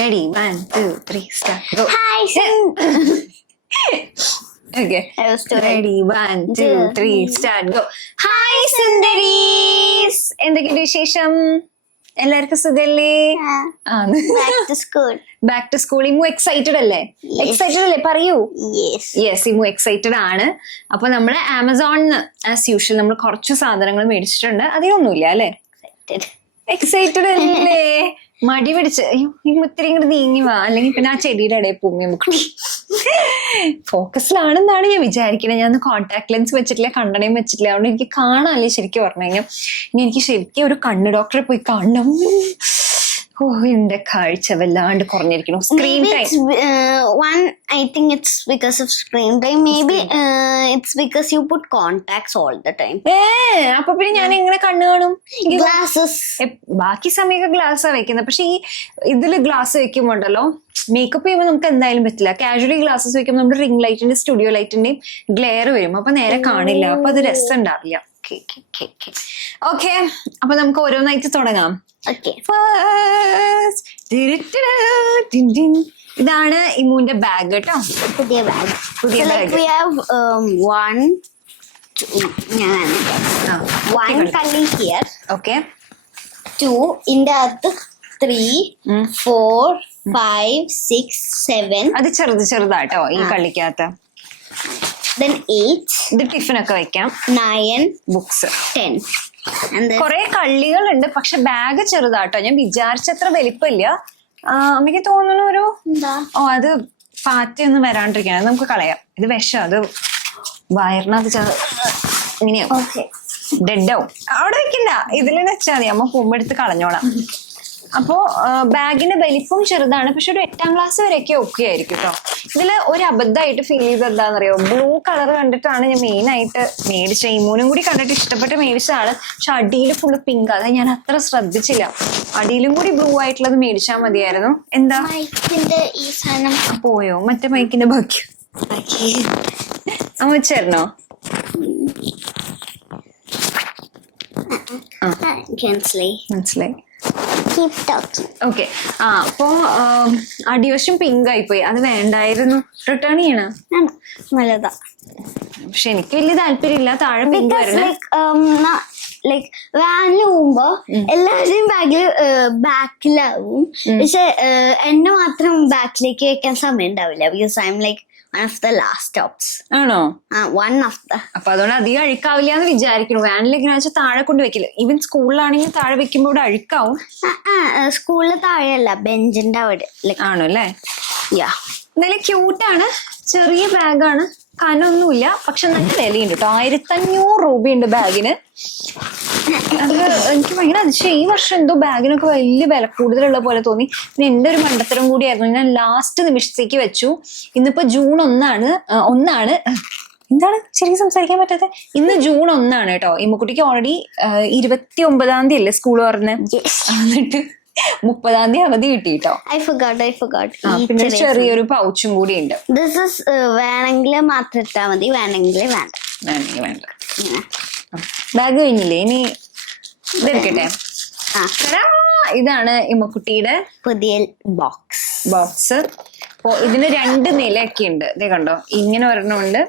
Ready? 1, 2, 3, start. Go. Hi, Okay. I was too Ready? 1, 2, 3, start. Go. Hi, Sundaries. എന്തൊക്കെയുണ്ട് വിശേഷം? എല്ലാവർക്കും സുഖല്ലേ? Back to school. Back to school. Imu excited അല്ലേ? Excited അല്ലേ? പറയൂ. യെസ്, ഇമു എക്സൈറ്റഡ് ആണ്. അപ്പൊ നമ്മള് ആമസോണിന്ന് ആസ് യൂഷ്വൽ നമ്മൾ കുറച്ച് സാധനങ്ങൾ മേടിച്ചിട്ടുണ്ട്. അധികമൊന്നുമില്ല അല്ലേ? എക്സൈറ്റഡ് അല്ലേ? മടി പിടിച്ച് ഇത്തിരി ഇങ്ങോട്ട് നീങ്ങി വാ, അല്ലെങ്കിൽ പിന്നെ ആ ചെടിയുടെ ഇടയിൽ പൊങ്ങി നമുക്ക് ഫോക്കസിലാണെന്നാണ് ഞാൻ വിചാരിക്കുന്നത്. ഞാൻ കോൺടാക്ട് ലെൻസ് വെച്ചിട്ടില്ല, കണ്ണടയും വെച്ചിട്ടില്ല, അതുകൊണ്ട് എനിക്ക് കാണാല്ലേ ശരിക്കും പറഞ്ഞു കഴിഞ്ഞാൽ. ഇനി എനിക്ക് ശരിക്കും ഒരു കണ്ണ് ഡോക്ടറെ പോയി കാണണം. ഓ, എന്റെ കാഴ്ച വല്ലാണ്ട് കുറഞ്ഞിരിക്കണം. Screen time I think it's because of screen time. Maybe it's because you put contacts all the time. അപ്പൊ പിന്നെ ഞാൻ എങ്ങനെ കണ്ണ് കാണും? Glasses. ബാക്കി സമയമൊക്കെ ഗ്ലാസ്സാണ് വെക്കുന്നത്. പക്ഷെ ഈ ഇതില് ഗ്ലാസ് വെക്കുമ്പോണ്ടല്ലോ, മേക്കപ്പ് ചെയ്യുമ്പോൾ നമുക്ക് എന്തായാലും പറ്റില്ല. കാഷ്വലി ഗ്ലാസ്സസ് വെക്കുമ്പോൾ നമ്മുടെ റിംഗ് ലൈറ്റിന്റെ സ്റ്റുഡിയോ ലൈറ്റിന്റെയും ഗ്ലെയർ വരും. അപ്പൊ നേരെ കാണില്ല. അപ്പൊ അത് രസം ഉണ്ടാവില്ല. ഓക്കെ, അപ്പൊ നമുക്ക് ഓരോന്നായിട്ട് തുടങ്ങാം. ഇതാണ് ഇമുവിന്റെ ബാഗ് കേട്ടോ. പുതിയ ബാഗ്. We have one കള്ളി here. Okay. 2 ഇതിന്റെ അകത്ത് 3, 4, 5, 6, 7. അത് ചെറുതാട്ടോ ഈ കള്ളിക്കകത്ത്. Then 8. ഇത് ടിഫിനൊക്കെ വെക്കാം. 9, ബുക്സ്. 10. കൊറേ കള്ളികളുണ്ട്, പക്ഷെ ബാഗ് ചെറുതാട്ടോ. ഞാൻ വിചാരിച്ചത്ര വലിപ്പമില്ല. എനിക്ക് തോന്നുന്നു ഒരു അത് പാറ്റയൊന്നും വരാണ്ടിരിക്കണം. നമുക്ക് കളയാം. ഇത് വിഷം, അത് വയറിനകത്ത് ഇങ്ങനെയാവും, ഡെഡാവും. അവിടെ വെക്കണ്ട, ഇതിൽ വെച്ചാൽ മതി. അമ്മ പോകുമ്പെടുത്ത് കളഞ്ഞോളാം. അപ്പോ ബാഗിന്റെ വലിപ്പം ചെറുതാണ്, പക്ഷെ ഒരു 8ാം ക്ലാസ് വരെയൊക്കെ ഒക്കെ ആയിരിക്കും കേട്ടോ. ഇതില് ഒരു അബദ്ധമായിട്ട് ഫീൽ ചെയ്ത് എന്താണെന്നറിയോ, ബ്ലൂ കളർ കണ്ടിട്ടാണ് ഞാൻ മെയിൻ ആയിട്ട് മേടിച്ചത്. ഇമൂനും കൂടി കണ്ടിട്ട് ഇഷ്ടപ്പെട്ട് മേടിച്ചതാണ്. പക്ഷെ അടിയിൽ ഫുള്ള് പിങ്ക്, അത് ഞാൻ അത്ര ശ്രദ്ധിച്ചില്ല. അടിയിലും കൂടി ബ്ലൂ ആയിട്ടുള്ളത് മേടിച്ചാൽ മതിയായിരുന്നു. എന്താ ഈ സാധനം പോയോ? മറ്റേ മൈക്കിന്റെ ബാക്കി അമ്മ വെച്ചായിരുന്നോ? മനസ്സിലായി. ഓക്കെ. അപ്പോ അടിവശം പിങ്ക് ആയിപ്പോയി. അത് വേണ്ടായിരുന്നു. റിട്ടേൺ ചെയ്യണ നല്ലതാ. പക്ഷെ എനിക്ക് വലിയ താല്പര്യമില്ല. താഴെ പിങ്ക് വരണേ. വാനിൽ പോകുമ്പോ എല്ലാവരും ബാക്കിലാവും. പക്ഷെ എന്നെ മാത്രം ബാക്കിലേക്ക് വെക്കാൻ സമയം ഉണ്ടാവില്ല. Because I M like one of the last stops. ആണോ? one of the. അപ്പൊ അതുകൊണ്ട് അധികം അഴുക്കാവില്ല എന്ന് വിചാരിക്കുന്നു. വാനിലേക്ക് വെച്ചാൽ താഴെ കൊണ്ട് വെക്കില്ല. ഈവൻ സ്കൂളിലാണെങ്കിൽ താഴെ വെക്കുമ്പോ ഇവിടെ അഴുക്കാവും. സ്കൂളിൽ താഴെയല്ല, ബെഞ്ചിന്റെ അവിടെ. ആണോ അല്ലേ? നല്ല ക്യൂട്ടാണ്. ചെറിയ ബാഗാണ്, കനൊന്നുമില്ല. പക്ഷെ നല്ല വിലയുണ്ട് കേട്ടോ. 1500 രൂപയുണ്ട് ബാഗിന്. അത് എനിക്ക് ഭയങ്കര അതിശയം. ഈ വർഷം എന്തോ ബാഗിനൊക്കെ വലിയ വില കൂടുതലുള്ള പോലെ തോന്നി. പിന്നെ എന്റെ ഒരു മണ്ടത്തരം കൂടിയായിരുന്നു. ഞാൻ ലാസ്റ്റ് നിമിഷത്തേക്ക് വെച്ചു. ഇന്നിപ്പോ ജൂൺ 1 എന്താണ് ശരിക്കും സംസാരിക്കാൻ പറ്റാത്ത? ഇന്ന് ജൂൺ 1 കേട്ടോ. ഇമ്മക്കുട്ടിക്ക് ഓൾറെഡി 29-ാം തീയതി അല്ലേ സ്കൂൾ പറഞ്ഞ്. എന്നിട്ട് 30-ാം തീയതി അവധി കിട്ടി കേട്ടോ. പിന്നെ ചെറിയൊരു പൗച്ചും കൂടി ഉണ്ട്. വേണമെങ്കിൽ മാത്രം ഇട്ടാ മതി, വേണമെങ്കിൽ വേണ്ട. ബാഗ് കഴിഞ്ഞില്ലേ? ഇനി ഇതെടുക്കട്ടെ. ഇതാണ് ഇമ്മക്കുട്ടിയുടെ പുതിയ ബോക്സ്. അപ്പോ ഇതിന് 2 നിലയൊക്കെ ഉണ്ട്. ഇതേ കണ്ടോ, ഇങ്ങനെ ഒരെണ്ണമുണ്ട്,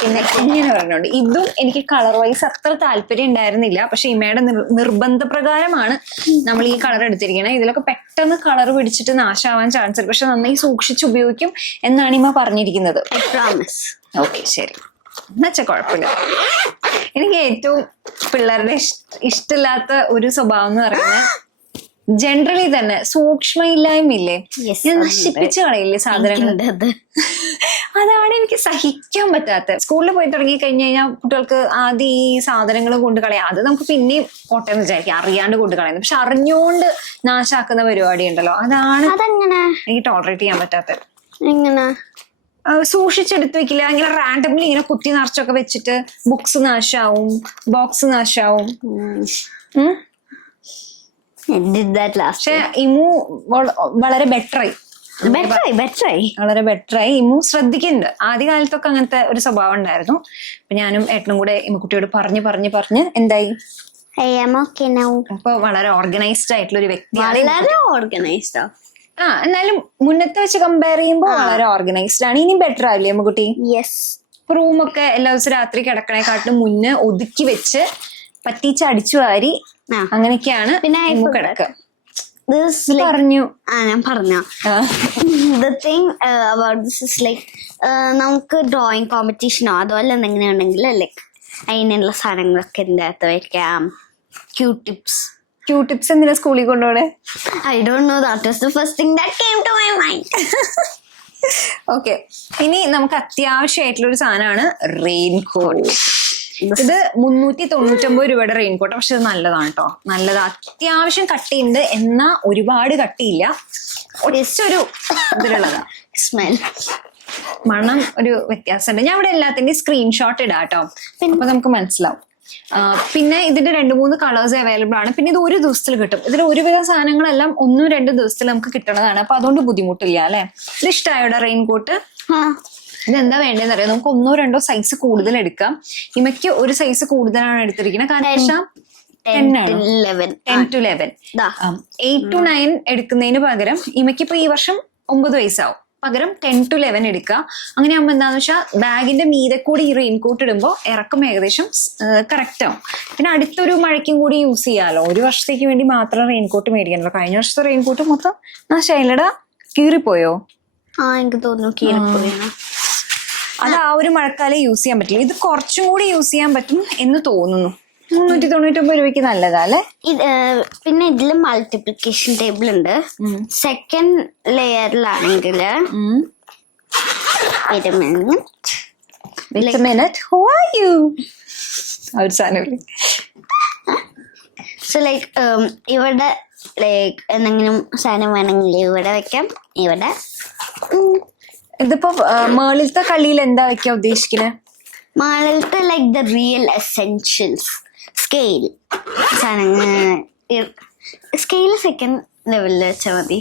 പിന്നെ ഇങ്ങനെ ഒരെണ്ണമുണ്ട്. ഇതും എനിക്ക് കളർ വൈസ് അത്ര താല്പര്യം ഉണ്ടായിരുന്നില്ല. പക്ഷെ ഇമ്മയുടെ നിർബന്ധപ്രകാരമാണ് നമ്മൾ ഈ കളർ എടുത്തിരിക്കുന്നത്. ഇതിലൊക്കെ പെട്ടെന്ന് കളർ പിടിച്ചിട്ട് നാശമാവാൻ ചാൻസ് ഉണ്ട്. പക്ഷെ നന്നായി സൂക്ഷിച്ച് ഉപയോഗിക്കും എന്നാണ് ഇമ്മ പറഞ്ഞിരിക്കുന്നത്. ഓക്കെ, ശരി, എന്നുവെച്ചാൽ കുഴപ്പമില്ല. എനിക്ക് ഏറ്റവും പിള്ളേരുടെ ഇഷ്ടമില്ലാത്ത ഒരു സ്വഭാവം എന്ന് പറയുന്നത് ജനറലി തന്നെ സൂക്ഷ്മയില്ലായ്മയില്ലേ. ഞാൻ നശിപ്പിച്ചു കളയില്ലേ സാധനങ്ങൾ. അതാണ് എനിക്ക് സഹിക്കാൻ പറ്റാത്ത. സ്കൂളിൽ പോയി തുടങ്ങി കഴിഞ്ഞു കഴിഞ്ഞാൽ കുട്ടികൾക്ക് ആദ്യം ഈ സാധനങ്ങൾ കൊണ്ട് കളയാം. അത് നമുക്ക് പിന്നെയും കോട്ടയെന്ന് വിചാരിക്കാം, അറിയാണ്ട് കൊണ്ട് കളയുന്നത്. പക്ഷെ അറിഞ്ഞുകൊണ്ട് നാശാക്കുന്ന പരിപാടി ഉണ്ടല്ലോ, അതാണ് എനിക്ക് ടോളറേറ്റ് ചെയ്യാൻ പറ്റാത്തത്. സൂക്ഷിച്ചെടുത്ത് വെക്കില്ല. ഇങ്ങനെ റാൻഡംലി ഇങ്ങനെ കുത്തി നിറച്ചൊക്കെ വെച്ചിട്ട് ബുക്സ് നാശാവും, ബോക്സ് നാശാവും. പക്ഷെ ഇമു വളരെ ബെറ്ററായി. വളരെ ബെറ്ററായി. ഇമു ശ്രദ്ധിക്കുന്നുണ്ട്. ആദ്യകാലത്തൊക്കെ അങ്ങനത്തെ ഒരു സ്വഭാവം ഉണ്ടായിരുന്നു. അപ്പൊ ഞാനും ഏട്ടനും കൂടെ ഇമ്മുക്കുട്ടിയോട് പറഞ്ഞ് എന്തായി I am okay now. അപ്പൊ വളരെ ഓർഗനൈസ്ഡ് ആയിട്ടുള്ള ഒരു വ്യക്തിയാണ്. വളരെ ഓർഗനൈസ്ഡ്. എന്നാലും മുന്നത്തെ വെച്ച് കമ്പയർ ചെയ്യുമ്പോൾ വളരെ ഓർഗനൈസ്ഡ് ആണ്. ഇനി ബെറ്റർ ആവില്ലേ അമ്മക്കുട്ടി? യെസ്. റൂമൊക്കെ എല്ലാ ദിവസവും രാത്രി കിടക്കണേക്കാട്ടും മുന്നേ ഒതുക്കി വെച്ച് പറ്റിച്ച് അടിച്ചു വാരി അങ്ങനെയൊക്കെയാണ് പിന്നെ കിടക്കുക. പറഞ്ഞു ഞാൻ പറഞ്ഞ the thing about this is like നമുക്ക് ഡ്രോയിങ് കോമ്പറ്റീഷനോ അതുപോലെ എന്തെങ്കിലും ഉണ്ടെങ്കിൽ ലൈക്ക് അതിനുള്ള സാധനങ്ങളൊക്കെ ഇതിൻ്റെ അകത്ത് വയ്ക്കാം. ക്യൂട്ടിപ്സ് എന്തിനാ സ്കൂളിൽ കൊണ്ടുപോണേ? I don't know, that was the first thing that came to my mind. Okay, ഇനി നമുക്ക് അത്യാവശ്യമായിട്ടുള്ള ഒരു സാധനമാണ് റെയിൻകോട്ട്. ഇത് 399 രൂപയുടെ റെയിൻകോട്ട്. പക്ഷെ ഇത് നല്ലതാണ് കേട്ടോ, നല്ലത്. അത്യാവശ്യം കട്ടിയുണ്ട്, എന്നാ ഒരുപാട് കട്ടിയില്ല. ഒറ്റൊരു ഇതിലുള്ളതാ. സ്മെൽ, മണം ഒരു വ്യത്യാസമുണ്ട്. ഞാൻ ഇവിടെ എല്ലാത്തിന്റെയും സ്ക്രീൻഷോട്ട് ഇടാം കേട്ടോ, അപ്പൊ നമുക്ക് മനസ്സിലാവും. പിന്നെ ഇതിന്റെ 2-3 കളേഴ്സ് അവൈലബിൾ ആണ്. പിന്നെ ഇത് ഒരു ദിവസത്തിൽ കിട്ടും. ഇതിൽ ഒരുവിധ സാധനങ്ങളെല്ലാം 1-2 ദിവസത്തിൽ നമുക്ക് കിട്ടുന്നതാണ്. അപ്പൊ അതുകൊണ്ട് ബുദ്ധിമുട്ടില്ല അല്ലെ. ഇത് ഇഷ്ടമായോടെ റെയിൻകോട്ട്? ഇതെന്താ വേണ്ടതെന്ന് അറിയാം, നമുക്ക് 1-2 സൈസ് കൂടുതൽ എടുക്കാം. ഇമയ്ക്ക് ഒരു സൈസ് കൂടുതലാണ് എടുത്തിരിക്കുന്നത്. കാരണം 10 to 11 8 to 9 എടുക്കുന്നതിന് പകരം ഇമയ്ക്ക് ഇപ്പൊ ഈ വർഷം 9 വയസ്സാവും. പകരം 10 to 11 എടുക്കുക. അങ്ങനെ ആകുമ്പോൾ എന്താണെന്ന് വെച്ചാൽ ബാഗിന്റെ മീതെ കൂടി ഈ റെയിൻകോട്ട് ഇടുമ്പോൾ ഇറക്കം ഏകദേശം കറക്റ്റ് ആവും. പിന്നെ അടുത്തൊരു മഴയ്ക്കും കൂടി യൂസ് ചെയ്യാമല്ലോ. ഒരു വർഷത്തേക്ക് വേണ്ടി മാത്രം റെയിൻകോട്ട് മേടിക്കണല്ലോ. കഴിഞ്ഞ വർഷത്തെ റെയിൻകോട്ട് മൊത്തം ശൈലട കീറിപ്പോയോ? എനിക്ക് തോന്നുന്നു കീറിപ്പോയോ. അത് ആ ഒരു മഴക്കാലം യൂസ് ചെയ്യാൻ പറ്റില്ല. ഇത് കുറച്ചും കൂടി യൂസ് ചെയ്യാൻ പറ്റും എന്ന് തോന്നുന്നു. 399 രൂപയ്ക്ക് നല്ലതാ അല്ലെ. പിന്നെ ഇതില് മൾട്ടിപ്ലിക്കേഷൻ ടേബിൾ ഉണ്ട്. സെക്കൻഡ് ലെയറിലാണെങ്കിൽ സോ ലൈക്ക് ഇവിടെ ലൈക്ക് എന്തെങ്കിലും സാധനം വേണമെങ്കിൽ ഇവിടെ വെക്കാം. ഇവിടെ ഇതിപ്പോ മേളിലത്തെ കളിയിൽ എന്താ വെക്കാൻ ഉദ്ദേശിക്കുന്നത്? മേളിലത്തെ like the real essentials, scale scale second ലെവലിൽ വെച്ചാൽ മതി.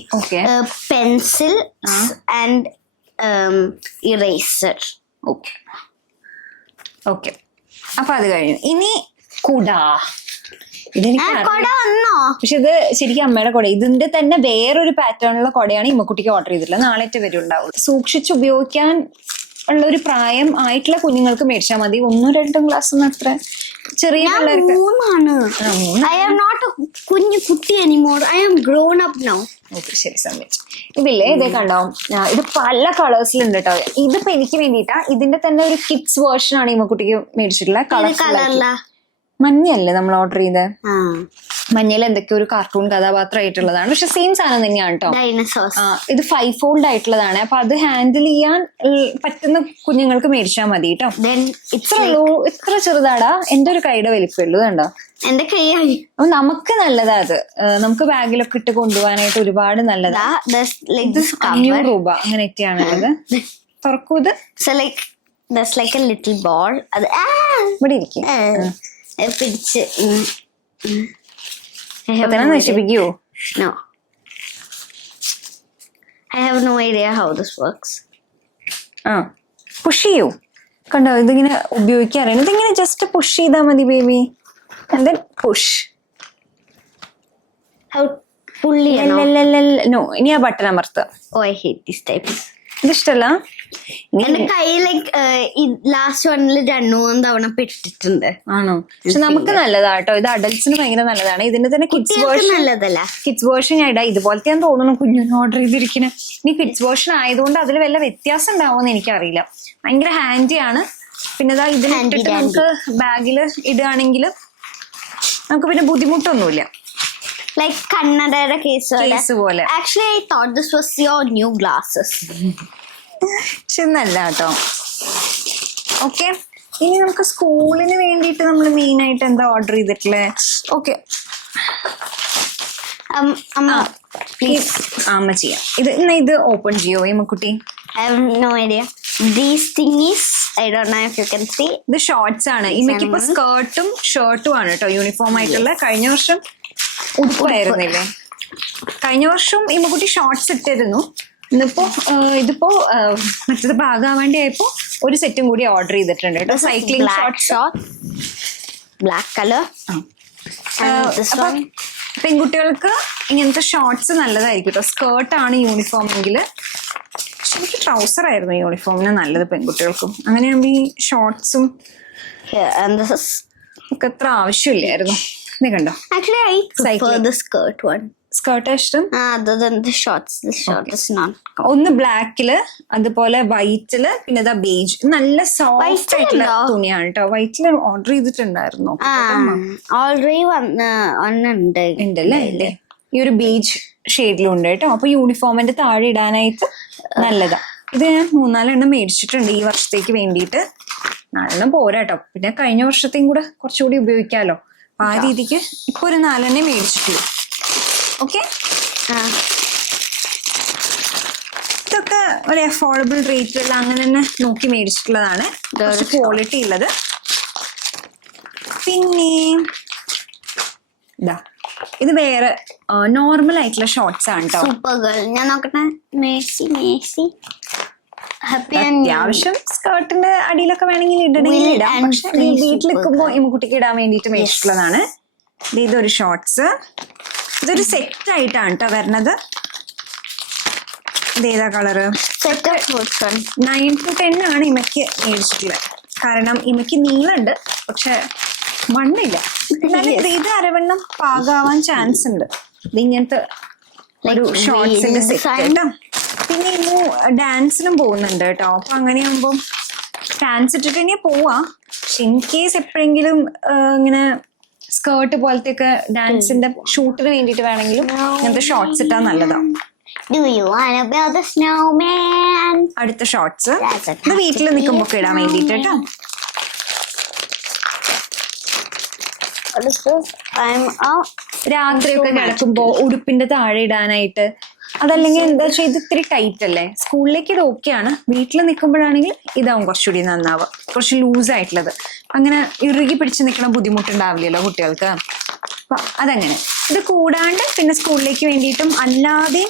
Pencil and eraser. ഓക്കെ, അപ്പൊ അത് കഴിഞ്ഞു. ഇനി കുട. പക്ഷെ ഇത് ശരിക്കും അമ്മയുടെ കുട. ഇതിന്റെ തന്നെ വേറൊരു പാറ്റേണുള്ള കുടയാണ് ഇമ്മക്കുട്ടിക്ക് ഓർഡർ ചെയ്തിട്ടുള്ളത്. നാളെ വരെ ഉണ്ടാവുള്ളൂ. സൂക്ഷിച്ച് ഉപയോഗിക്കാൻ ഉള്ള ഒരു പ്രായം ആയിട്ടുള്ള കുഞ്ഞുങ്ങൾക്ക് മേടിച്ചാൽ മതി. 1-2 ക്ലാസ് അത്ര ചെറിയ പിള്ളേർക്ക്. കുഞ്ഞു കുട്ടി anymore. I am grown up now. Okay, ശരി, സമ്മതിച്ചു. ഇതില്ലേ, ഇതേ കണ്ടോ, ഇത് പല കളേഴ്സിലുണ്ട് കേട്ടോ. ഇതിപ്പോ എനിക്ക് വേണ്ടിയിട്ടാ. ഇതിന്റെ തന്നെ ഒരു കിഡ്സ് വേർഷൻ ആണ് ഇമ്മക്കുട്ടിക്ക് മേടിച്ചിട്ടുള്ള. കളർ മഞ്ഞല്ലേ നമ്മൾ ഓർഡർ ചെയ്ത്. മഞ്ഞയിൽ എന്തൊക്കെയോ ഒരു കാർട്ടൂൺ കഥാപാത്രമായിട്ടുള്ളതാണ്. പക്ഷെ സെയിം സാധനം തന്നെയാണ് കേട്ടോ. ഇത് 5 fold ആയിട്ടുള്ളതാണ്. അപ്പൊ അത് ഹാൻഡിൽ ചെയ്യാൻ പറ്റുന്ന കുഞ്ഞുങ്ങൾക്ക് മേടിച്ചാൽ മതി കേട്ടോ. ഇത്ര ചെറുതാടാ, എന്റെ ഒരു കൈയുടെ വലിപ്പമുള്ളൂ. കണ്ടോ, എന്റെ കൈയായി. അപ്പൊ നമുക്ക് നല്ലതാ അത്. നമുക്ക് ബാഗിലൊക്കെ ഇട്ട് കൊണ്ടുപോകാനായിട്ട് ഒരുപാട് നല്ലതാ. ഇത് 500 രൂപ അങ്ങനെയൊക്കെയാണുള്ളത്. തുറക്കൂ ഇത്. ഇവിടെ ഇരിക്കും. പിടിച്ച് നശിപ്പിക്കോ? No, I have no idea how this works. Push ചെയ്യൂ. കണ്ടോ, ഇതിങ്ങനെ ഉപയോഗിക്കാറില്ല. ഇതിങ്ങനെ ജസ്റ്റ് പുഷ് ചെയ്താൽ മതി baby. And then push. How പുള്ളി? No, ഇനി ആ ബട്ടൺ അമർത്തുക. Oh, I hate this type. ഇതിഷ്ടല്ല. എന്റെ കൈ ലൈക്ക് ലാസ്റ്റ് വണ്ണിൽ 2-3 തവണ പെട്ടിട്ടുണ്ട്. ആണോ? പക്ഷെ നമുക്ക് നല്ലതാ കേട്ടോ. ഇത് അഡൽട്സിന് ഭയങ്കര നല്ലതാണ്. ഇതിന്റെ തന്നെ കിഡ്സ് വേർഷൻ നല്ലതല്ല. കിഡ്സ് വേർഷൻ ഞാൻ ഇടാം. ഇതുപോലത്തെ ഞാൻ തോന്നുന്നു കുഞ്ഞിന് ഓർഡർ ചെയ്തിരിക്കുന്നത്. ഇനി കിഡ്സ് വേർഷൻ ആയതുകൊണ്ട് അതിൽ വല്ല വ്യത്യാസം ഉണ്ടാവുമെന്ന് എനിക്കറിയില്ല. ഭയങ്കര ഹാൻഡിയാണ്. പിന്നെ ഇതാ ഇതിലിട്ടിട്ട് നമുക്ക് ബാഗില് ഇടുകയാണെങ്കിൽ നമുക്ക് പിന്നെ ബുദ്ധിമുട്ടൊന്നുമില്ല. Like കണ്ണടയുടെ കേസ് പോലെ. Actually, I thought this was your new glasses. പക്ഷെ നല്ല കേട്ടോ. ഓക്കെ, ഇനി നമുക്ക് സ്കൂളിന് വേണ്ടിയിട്ട് നമ്മൾ മെയിൻ ആയിട്ട് എന്താ ഓർഡർ ചെയ്തിട്ടില്ലേ? ഓക്കെ, അമ്മ ചെയ്യാം. ഇത് ഓപ്പൺ ചെയ്യോ ഇമ്മക്കുട്ടി? I have no idea. These thingies, I don't know if you can see. ഇത് ഷോർട്സ് ആണ്. ഇമ്മക്കിപ്പോ സ്കേർട്ടും ഷർട്ടും ആണ് കേട്ടോ യൂണിഫോം ആയിട്ടുള്ള. കഴിഞ്ഞ വർഷം ഉടുപ്പായിരുന്നില്ലേ? കഴിഞ്ഞ വർഷം ഇമ്മക്കുട്ടി ഷോർട്സ് ഇട്ടിരുന്നു. ഇതിപ്പോ മറ്റത് ഭാഗമാവാൻ വേണ്ടി ആയപ്പോ ഒരു സെറ്റും കൂടി ഓർഡർ ചെയ്തിട്ടുണ്ട് കേട്ടോ. Cycling shorts, black colour. പെൺകുട്ടികൾക്ക് ഇങ്ങനത്തെ ഷോർട്സ് നല്ലതായിരിക്കും കേട്ടോ. സ്കേർട്ടാണ് യൂണിഫോം എങ്കിൽ. പക്ഷെ എനിക്ക് ട്രൗസർ ആയിരുന്നു യൂണിഫോമിന് നല്ലത് പെൺകുട്ടികൾക്കും. അങ്ങനെയാകുമ്പോൾ ഈ ഷോർട്സും And this is ഒക്കെ അത്ര ആവശ്യമില്ലായിരുന്നു. ഇത് കണ്ടോ, actually I prefer the skirt one. Skirt ഇഷ്ടം. Other than the shorts, the short is not. ഒന്ന് ബ്ലാക്കില്, അതുപോലെ വൈറ്റില്, പിന്നെ ഇതാ ബേജ്. നല്ല സോഫ്റ്റ് ആയിട്ടുള്ള തുണിയാണ് കേട്ടോ. വൈറ്റില് ഓർഡർ ചെയ്തിട്ടുണ്ടായിരുന്നു. Already ഉണ്ട് ഉണ്ടല്ലേ. ഈ ഒരു ബേജ് ഷെയ്ഡിലും ഉണ്ട് കേട്ടോ. അപ്പൊ യൂണിഫോമിന്റെ താഴെ ഇടാനായിട്ട് നല്ലതാ. ഇത് ഞാൻ 3-4 എണ്ണം മേടിച്ചിട്ടുണ്ട് ഈ വർഷത്തേക്ക് വേണ്ടിയിട്ട്. 4 എണ്ണം പോരാ കേട്ടോ, പിന്നെ കഴിഞ്ഞ വർഷത്തെയും കൂടെ കുറച്ചുകൂടി ഉപയോഗിക്കാമല്ലോ. അപ്പൊ ആ രീതിക്ക് ഇപ്പൊ ഒരു 4 എണ്ണം മേടിച്ചിട്ടുള്ളൂ. ഓക്കെ, ഇതൊക്കെ ഒരു അഫോർഡബിൾ റേറ്റിലുള്ള അങ്ങനെ തന്നെ നോക്കി മേടിച്ചിട്ടുള്ളതാണ്. കുറച്ച് ക്വാളിറ്റി ഉള്ളത്. പിന്നെ ഇതാ, ഇത് വേറെ നോർമൽ ആയിട്ടുള്ള ഷോർട്സ് ആണ് കേട്ടോ. Super girl. ഞാൻ നോക്കട്ടെ. മേസി ഹാപ്പി. അത്യാവശ്യം സ്കേർട്ടിന്റെ അടിയിലൊക്കെ വേണമെങ്കിൽ ഇടണമെങ്കിൽ ഇടാം. പക്ഷെ വീട്ടിൽ നിൽക്കുമ്പോൾ ഇമ്മക്കുട്ടിക്ക് ഇടാൻ വേണ്ടിയിട്ട് മേടിച്ചിട്ടുള്ളതാണ്. ഇതൊരു ഷോർട്സ്. ഇതൊരു സെറ്റ് ആയിട്ടാണ് കേട്ടോ വരണത്. ഇതേതാ കളറ്? 9 to 10 ആണ് ഇമയ്ക്ക് മേടിച്ചിട്ടുള്ളത്. കാരണം ഇമയ്ക്ക് നീളുണ്ട് പക്ഷെ മണ്ണില്ല. ഇത് അരവണ്ണം പാകാവാൻ ചാൻസ് ഉണ്ട്. ഇത് ഇങ്ങനത്തെ ഒരു ഷോർട്സിന്റെ സെറ്റ് കേട്ടോ. പിന്നെ ഇന്ന് ഡാൻസിനും പോകുന്നുണ്ട് കേട്ടോ. അപ്പൊ അങ്ങനെയാകുമ്പോൾ ഡാൻസ് ഇട്ടിട്ട് ഇനി പോവാം. പക്ഷെ ഇൻ കേസ് എപ്പോഴെങ്കിലും ഇങ്ങനെ സ്കേർട്ട് പോലത്തെ ഒക്കെ ഡാൻസിന്റെ ഷൂട്ടിന് വേണ്ടിട്ട് വേണമെങ്കിലും ഇങ്ങനത്തെ ഷോർട്സ് ഇട്ടാ നല്ലതാ. അടുത്ത ഷോർട്സ് ഇത് വീട്ടിൽ നിൽക്കുമ്പോ ഇടാൻ വേണ്ടിട്ട് കേട്ടോ. രാത്രിയൊക്കെ കിടക്കുമ്പോ ഉടുപ്പിന്റെ താഴെ ഇടാനായിട്ട്. അതല്ലെങ്കിൽ എന്താ വെച്ചാൽ ഇത് ഇത്തിരി ടൈറ്റ് അല്ലേ. സ്കൂളിലേക്ക് ഇത് ഓക്കെയാണ്. വീട്ടിൽ നിൽക്കുമ്പോഴാണെങ്കിൽ ഇതാവും കുറച്ചുകൂടി നന്നാവുക. കുറച്ച് ലൂസ് ആയിട്ടുള്ളത്. അങ്ങനെ ഇറുകി പിടിച്ച് നിൽക്കണ ബുദ്ധിമുട്ടുണ്ടാവില്ലല്ലോ കുട്ടികൾക്ക്. അപ്പൊ അതങ്ങനെ. ഇത് കൂടാണ്ട് പിന്നെ സ്കൂളിലേക്ക് വേണ്ടിയിട്ടും അല്ലാതെ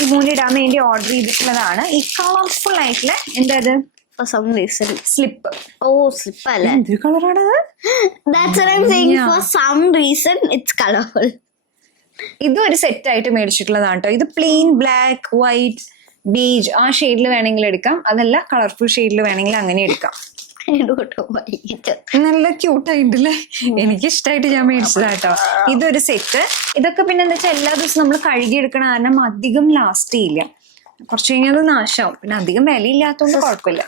ഈ മൂന്നിടാൻ വേണ്ടി ഓർഡർ ചെയ്തിട്ടുള്ളതാണ് ഈ കളർഫുൾ ആയിട്ടുള്ള എന്താ ഇത് സ്ലിപ്പ്. സ്ലിപ്പ് അല്ലേ? എന്തൊരു കളറാണത്? That's what I'm saying. For some reason it's colorful. ഇതും ഒരു സെറ്റ് ആയിട്ട് മേടിച്ചിട്ടുള്ളതാണ് കേട്ടോ. ഇത് പ്ലെയിൻ ബ്ലാക്ക്, വൈറ്റ്, ബേജ് ആ ഷെയ്ഡിൽ വേണമെങ്കിൽ എടുക്കാം. അതല്ല കളർഫുൾ ഷെയ്ഡിൽ വേണമെങ്കിൽ അങ്ങനെ എടുക്കാം. നല്ല ക്യൂട്ടായിട്ടല്ലേ? എനിക്ക് ഇഷ്ടമായിട്ട് ഞാൻ മേടിച്ചതാ കേട്ടോ. ഇതൊരു സെറ്റ്. ഇതൊക്കെ പിന്നെ എന്താ വെച്ചാൽ എല്ലാ ദിവസവും നമ്മൾ കഴുകിയെടുക്കണ കാരണം അധികം ലാസ്റ്റ് ചെയ്യില്ല. കുറച്ച് കഴിഞ്ഞാൽ അത് നാശാവും. പിന്നെ അധികം വിലയില്ലാത്തതുകൊണ്ട് കുഴപ്പമില്ല.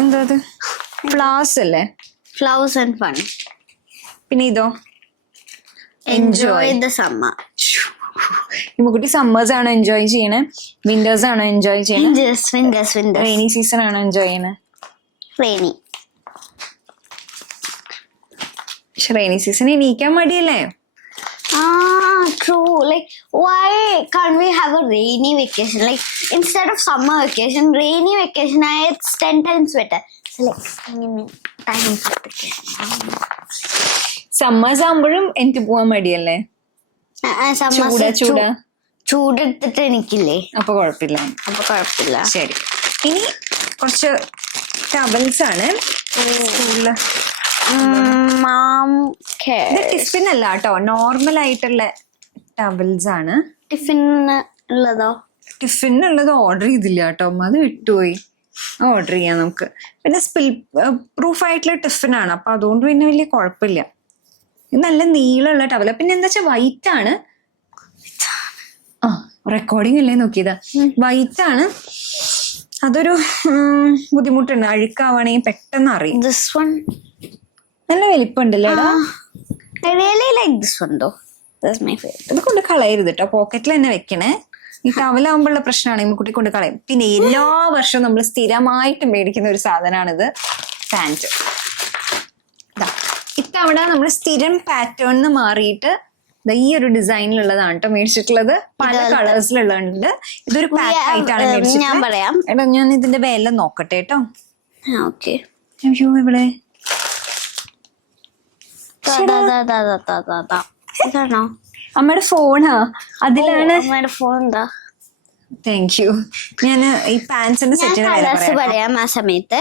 എന്താ അത്? ഫ്ലവേഴ്സ് അല്ലേ? Flowers and fun. പിന്നെ ഇതോ Enjoy the summer. ഇമ്മക്കുട്ടി സമ്മേഴ്സ് ആണോ എൻജോയ് ചെയ്യണേ? വിന്റേഴ്സ് ആണോ എൻജോയ് ചെയ്യണേ? Winters. റെയിനി സീസൺ ആണോ എൻജോയ് ചെയ്യണേ? Rainy. പക്ഷെ റെയിനി സീസൺ എണീക്കാൻ മടിയല്ലേ? True. Like, why can't we have a rainy vacation? Like, instead of summer vacation, rainy vacation, it's 10 times better. So, like, time vacation. Summers ആകുമ്പോഴും എനിക്ക് പോവാൻ മടിയല്ലേ? ചൂടാ ചൂടെടുത്തിട്ട് എനിക്കില്ലേ? അപ്പൊ കുഴപ്പമില്ല. ശരി, ഇനി കുറച്ച് ടവൽസ് ആണ് സ്കൂളില്. ഇത് ടിഫിൻ അല്ല കേട്ടോ, നോർമൽ ആയിട്ടുള്ള ടവൽസ് ആണ്. ടിഫിൻ ഉള്ളതോ? ടിഫിനുള്ളത് ഓർഡർ ചെയ്തില്ല കേട്ടോ, അത് വിട്ടുപോയി. ഓർഡർ ചെയ്യാം നമുക്ക്. പിന്നെ സ്പിൽ പ്രൂഫ് ആയിട്ടുള്ള ടിഫിനാണ്, അപ്പൊ അതുകൊണ്ട് പിന്നെ വലിയ കുഴപ്പമില്ല. ഇത് നല്ല നീളമുള്ള ടവല. പിന്നെ എന്താ വെച്ചാൽ വൈറ്റ് ആണ്. റെക്കോർഡിംഗ് അല്ലേ നോക്കിയതാ. വൈറ്റ് ആണ്. അതൊരു ബുദ്ധിമുട്ടുണ്ട്. അഴുക്കാവാണെങ്കിൽ പെട്ടെന്ന് അറിയും. നല്ല വലിപ്പമുണ്ടല്ലേ? ഇത് കൊണ്ട് കളയരുത് കേട്ടോ, പോക്കറ്റിൽ തന്നെ വെക്കണേ. ഈ ടവലാകുമ്പോഴുള്ള പ്രശ്നമാണ് ഇമ്മക്കുട്ടി കൊണ്ട് കളയും. പിന്നെ എല്ലാ വർഷവും നമ്മൾ സ്ഥിരമായിട്ട് മേടിക്കുന്ന ഒരു സാധനമാണിത്, പാൻറ്. ഇത്തവണ നമ്മൾ സ്ഥിരം പാറ്റേണിന് മാറിയിട്ട് ഈ ഒരു ഡിസൈനിലുള്ളതാണ് കേട്ടോ മേടിച്ചിട്ടുള്ളത്. പല കളേഴ്സിലുള്ളുണ്ട്. ഇതൊരു പാക്ക് ആയിട്ടാണ് മേടിച്ചിട്ടുള്ളത്. എടാ ഞാൻ ഇതിന്റെ വില നോക്കട്ടെ കേട്ടോ. അയ്യോ ഇവിടെ അമ്മയുടെ ഫോണാ, അതിലാണ്. Thank you. ഞാൻ ഈ പാൻസിന്റെ സെറ്റിന് പറയാം. ആ സമയത്ത്